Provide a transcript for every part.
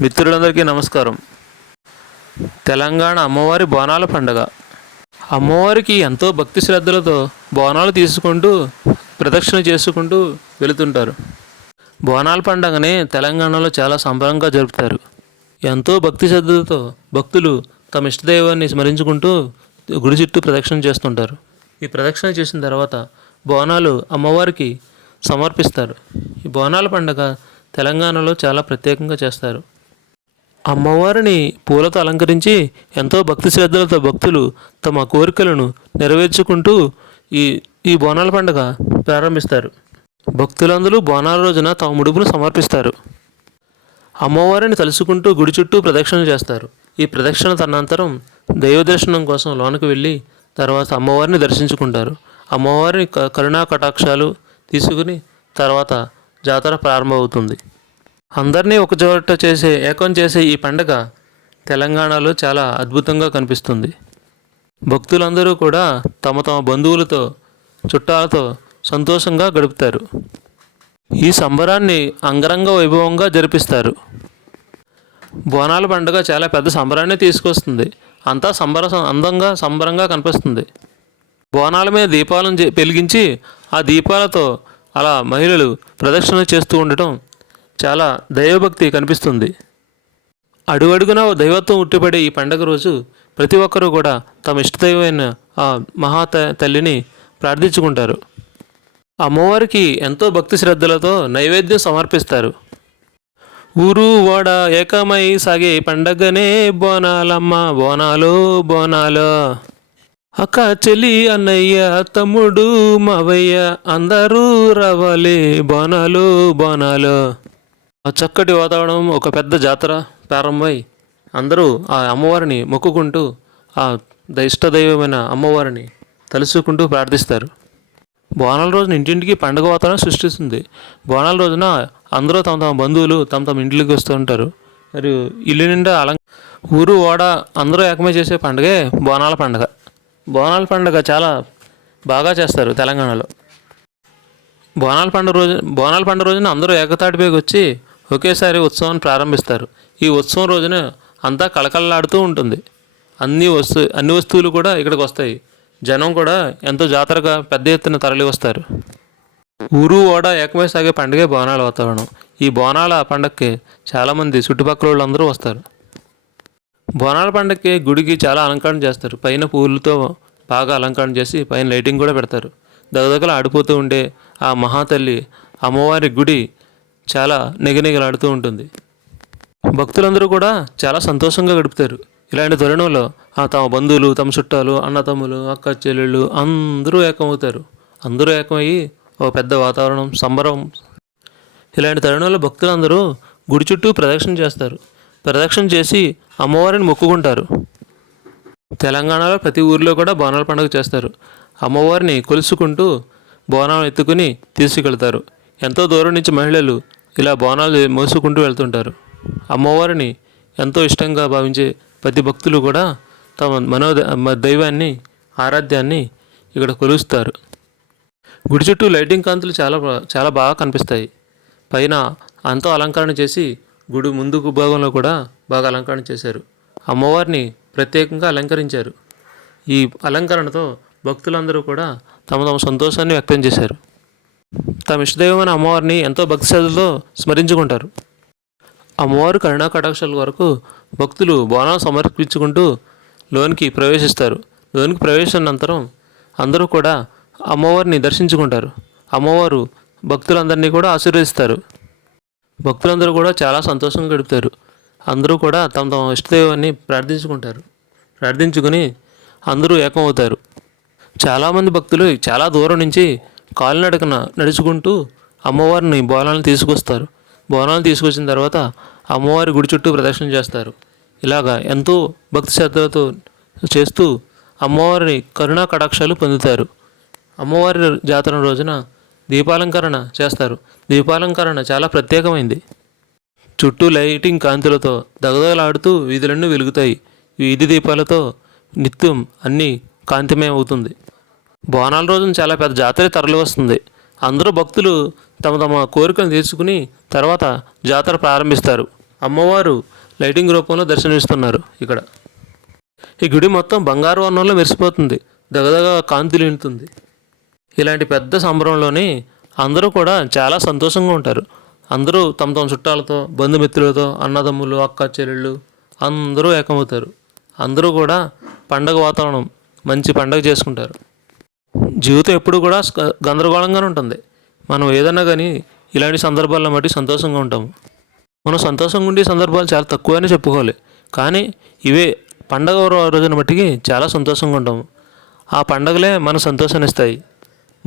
మిత్రులందరికీ నమస్కారం. తెలంగాణ అమ్మవారి బోనాల పండగ. అమ్మవారికి ఎంతో భక్తి శ్రద్ధలతో బోనాలు తీసుకుంటూ ప్రదక్షిణ చేసుకుంటూ వెళుతుంటారు. బోనాల పండగనే తెలంగాణలో చాలా సంబరంగా జరుపుతారు. ఎంతో భక్తి శ్రద్ధలతో భక్తులు తమ ఇష్టదైవాన్ని స్మరించుకుంటూ గుడి చుట్టూ ప్రదక్షిణ చేస్తుంటారు. ఈ ప్రదక్షిణ చేసిన తర్వాత బోనాలు అమ్మవారికి సమర్పిస్తారు. ఈ బోనాల పండగ తెలంగాణలో చాలా ప్రత్యేకంగా చేస్తారు. అమ్మవారిని పూలతో అలంకరించి ఎంతో భక్తి శ్రద్ధలతో భక్తులు తమ కోరికలను నెరవేర్చుకుంటూ ఈ ఈ బోనాల పండుగ ప్రారంభిస్తారు. భక్తులందరూ బోనాల రోజున తమ ముడుపును సమర్పిస్తారు. అమ్మవారిని తలుసుకుంటూ గుడి చుట్టూ ప్రదక్షిణ చేస్తారు. ఈ ప్రదక్షిణ తనంతరం దైవ దర్శనం కోసం లోనికి వెళ్ళి తర్వాత అమ్మవారిని దర్శించుకుంటారు. అమ్మవారిని క- కరుణా కటాక్షాలు తీసుకుని తర్వాత జాతర ప్రారంభమవుతుంది. అందరినీ ఒకచోట చేసే ఏకం చేసే ఈ పండగ తెలంగాణలో చాలా అద్భుతంగా కనిపిస్తుంది. భక్తులందరూ కూడా తమ తమ బంధువులతో చుట్టాలతో సంతోషంగా గడుపుతారు. ఈ సంబరాన్ని అంగరంగ వైభవంగా జరిపిస్తారు. బోనాల పండుగ చాలా పెద్ద సంబరాన్ని తీసుకొస్తుంది. అంతా సంబర అందంగా సంబరంగా కనిపిస్తుంది. బోనాల మీద దీపాలను పెలిగించి వెలిగించి ఆ దీపాలతో అలా మహిళలు ప్రదక్షిణ చేస్తూ ఉండటం చాలా దైవభక్తి కనిపిస్తుంది. అడుగడుగునా ఓ దైవత్వం ఉట్టిపడే ఈ పండగ రోజు ప్రతి ఒక్కరూ కూడా తమ ఇష్టదైవమైన ఆ మహా తల్లిని ప్రార్థించుకుంటారు. అమ్మవారికి ఎంతో భక్తి శ్రద్ధలతో నైవేద్యం సమర్పిస్తారు. ఊరు వాడ ఏకమై సాగే పండగనే బోనాలమ్మ బోనాలు బోనాలు. అక్క చెల్లి అన్నయ్య తమ్ముడు మావయ్య అందరూ రవాలి బోనాలు బోనాలు. ఆ చక్కటి వాతావరణం ఒక పెద్ద జాతర ప్రారంభమై అందరూ ఆ అమ్మవారిని మొక్కుకుంటూ ఆ ద- ఇష్టదైవమైన అమ్మవారిని తలుసుకుంటూ ప్రార్థిస్తారు. బోనాల రోజున ఇంటింటికి పండుగ వాతావరణం సృష్టిస్తుంది. బోనాల రోజున అందరూ తమ తమ బంధువులు తమ తమ ఇంటికి వస్తూ ఉంటారు. మరియు ఇల్లు నిండా అలం ఊరు ఓడ అందరూ ఏకమై చేసే పండుగే బోనాల పండుగ. బోనాల పండుగ చాలా బాగా చేస్తారు తెలంగాణలో. బోనాల పండుగ రోజు బోనాల పండుగ రోజున అందరూ ఏకతాటిపైకి వచ్చి ఒకేసారి ఉత్సవాన్ని ప్రారంభిస్తారు. ఈ ఉత్సవం రోజున అంతా కళకళలాడుతూ ఉంటుంది. అన్ని వస్తు అన్ని వస్తువులు కూడా ఇక్కడికి వస్తాయి. జనం కూడా ఎంతో జాతరగా పెద్ద ఎత్తున తరలి వస్తారు ఊరు ఓడ ఏకమై సాగే పండుగే బోనాల వాతావరణం. ఈ బోనాల పండగకి చాలామంది చుట్టుపక్కల వాళ్ళందరూ వస్తారు. బోనాల పండగకి గుడికి చాలా అలంకరణ చేస్తారు. పైన పూలతో బాగా అలంకరణ చేసి పైన లైటింగ్ కూడా పెడతారు. దగ్గర ఆడిపోతూ ఉండే ఆ మహాతల్లి అమ్మవారి గుడి చాలా నిగనిగలాడుతూ ఉంటుంది. భక్తులందరూ కూడా చాలా సంతోషంగా గడుపుతారు. ఇలాంటి తరుణంలో ఆ తమ బంధువులు తమ చుట్టాలు అన్నతమ్ములు అక్క చెల్లెళ్ళు అందరూ ఏకమవుతారు. అందరూ ఏకమయ్యి ఓ పెద్ద వాతావరణం సంబరం. ఇలాంటి తరుణంలో భక్తులందరూ గుడి చుట్టూ ప్రదక్షిణ చేస్తారు. ప్రదక్షిణ చేసి అమ్మవారిని మొక్కుకుంటారు. తెలంగాణలో ప్రతి ఊరిలో కూడా బోనాల పండుగ చేస్తారు. అమ్మవారిని కొలుసుకుంటూ బోనాలు ఎత్తుకుని తీసుకెళ్తారు. ఎంతో దూరం నుంచి మహిళలు ఇలా బోనాలు మోసుకుంటూ వెళ్తుంటారు. అమ్మవారిని ఎంతో ఇష్టంగా భావించే ప్రతి భక్తులు కూడా తమ మనో దైవాన్ని ఆరాధ్యాన్ని ఇక్కడ కొలుస్తారు. గుడి చుట్టూ లైటింగ్ కాంతులు చాలా చాలా బాగా కనిపిస్తాయి. పైన అంతో అలంకరణ చేసి గుడి ముందుకు భాగంలో కూడా బాగా అలంకరణ చేశారు. అమ్మవారిని ప్రత్యేకంగా అలంకరించారు. ఈ అలంకరణతో భక్తులందరూ కూడా తమ తమ సంతోషాన్ని వ్యక్తం చేశారు. తమ ఇష్టదైవమైన అమ్మవారిని ఎంతో భక్తి శ్రద్ధలతో స్మరించుకుంటారు. అమ్మవారు కరుణా కటాక్షాల వరకు భక్తులు బోనాలు సమర్పించుకుంటూ లోనికి ప్రవేశిస్తారు. లోనికి ప్రవేశానంతరం అందరూ కూడా అమ్మవారిని దర్శించుకుంటారు. అమ్మవారు భక్తులందరినీ కూడా ఆశీర్వదిస్తారు. భక్తులందరూ కూడా చాలా సంతోషంగా గడుపుతారు. అందరూ కూడా తమ తమ ఇష్టదైవాన్ని ప్రార్థించుకుంటారు. ప్రార్థించుకుని అందరూ ఏకమవుతారు. చాలామంది భక్తులు చాలా దూరం నుంచి కాలినడకన నడుచుకుంటూ అమ్మవారిని బోనాలను తీసుకొస్తారు. బోనాలు తీసుకొచ్చిన తర్వాత అమ్మవారి గుడి చుట్టూ ప్రదక్షిణ చేస్తారు. ఇలాగా ఎంతో భక్తి శ్రద్ధలతో చేస్తూ అమ్మవారిని కరుణా కటాక్షాలు పొందుతారు. అమ్మవారి జాతర రోజున దీపాలంకరణ చేస్తారు. దీపాలంకరణ చాలా ప్రత్యేకమైంది. చుట్టూ లైటింగ్ కాంతులతో దగదగలాడుతూ వీధులన్నీ వెలుగుతాయి. వీధి దీపాలతో నిత్యం అన్నీ కాంతిమయం అవుతుంది బోనాల రోజున చాలా పెద్ద జాతర తరలి వస్తుంది. అందరూ భక్తులు తమ తమ కోరికను తీర్చుకుని తర్వాత జాతర ప్రారంభిస్తారు. అమ్మవారు లైటింగ్ రూపంలో దర్శనమిస్తున్నారు ఇక్కడ. ఈ గుడి మొత్తం బంగారు వర్ణంలో మెరిసిపోతుంది. దగదగ కాంతి నిండుతుంది. ఇలాంటి పెద్ద సంబరంలోని అందరూ కూడా చాలా సంతోషంగా ఉంటారు. అందరూ తమ తమ చుట్టాలతో బంధుమిత్రులతో అన్నదమ్ములు అక్క చెల్లెళ్ళు అందరూ ఏకమవుతారు. అందరూ కూడా పండగ వాతావరణం మంచి పండగ చేసుకుంటారు. జీవితం ఎప్పుడు కూడా గందరగోళంగానే ఉంటుంది. మనం ఏదన్నా కానీ ఇలాంటి సందర్భాల్లో మట్టి సంతోషంగా ఉంటాము. మనం సంతోషంగా ఉండే సందర్భాలు చాలా తక్కువనే చెప్పుకోవాలి. కానీ ఇవే పండగ రోజున మట్టికి చాలా సంతోషంగా ఉంటాము. ఆ పండగలే మన సంతోషాన్ని ఇస్తాయి.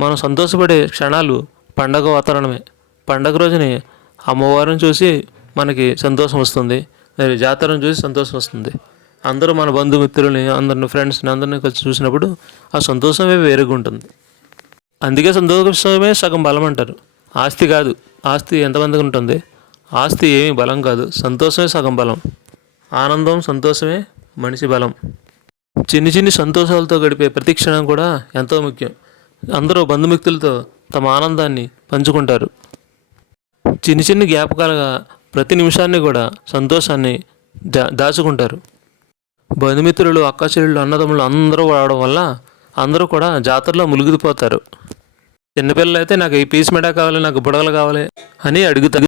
మనం సంతోషపడే క్షణాలు పండగ వాతావరణమే. పండగ రోజుని అమ్మవారిని చూసి మనకి సంతోషం వస్తుంది. మరి జాతరను చూసి సంతోషం వస్తుంది. అందరూ మన బంధుమిత్రుల్ని అందరిని ఫ్రెండ్స్ని అందరిని కలిసి చూసినప్పుడు ఆ సంతోషమే వేరుగా ఉంటుంది అందుకే సంతోషమే సగం బలం అంటారు. ఆస్తి కాదు. ఆస్తి ఎంతమందికి ఉంటుంది? ఆస్తి ఏమీ బలం కాదు. సంతోషమే సగం బలం. ఆనందం సంతోషమే మనిషి బలం. చిన్ని చిన్ని సంతోషాలతో గడిపే ప్రతి క్షణం కూడా ఎంతో ముఖ్యం. అందరూ బంధుమిత్రులతో తమ ఆనందాన్ని పంచుకుంటారు. చిన్ని చిన్ని జ్ఞాపకాలుగా ప్రతి నిమిషాన్ని కూడా సంతోషాన్ని దా దాచుకుంటారు. బంధుమిత్రులు అక్క చెల్లెళ్ళు అన్నదమ్ములు అందరూ రావడం వల్ల అందరూ కూడా జాతరలో మునిగిపోతారు. చిన్నపిల్లలు అయితే నాకు ఈ పీస్ మెడ కావాలి నాకు బుడగలు కావాలి అని అడుగుతారు.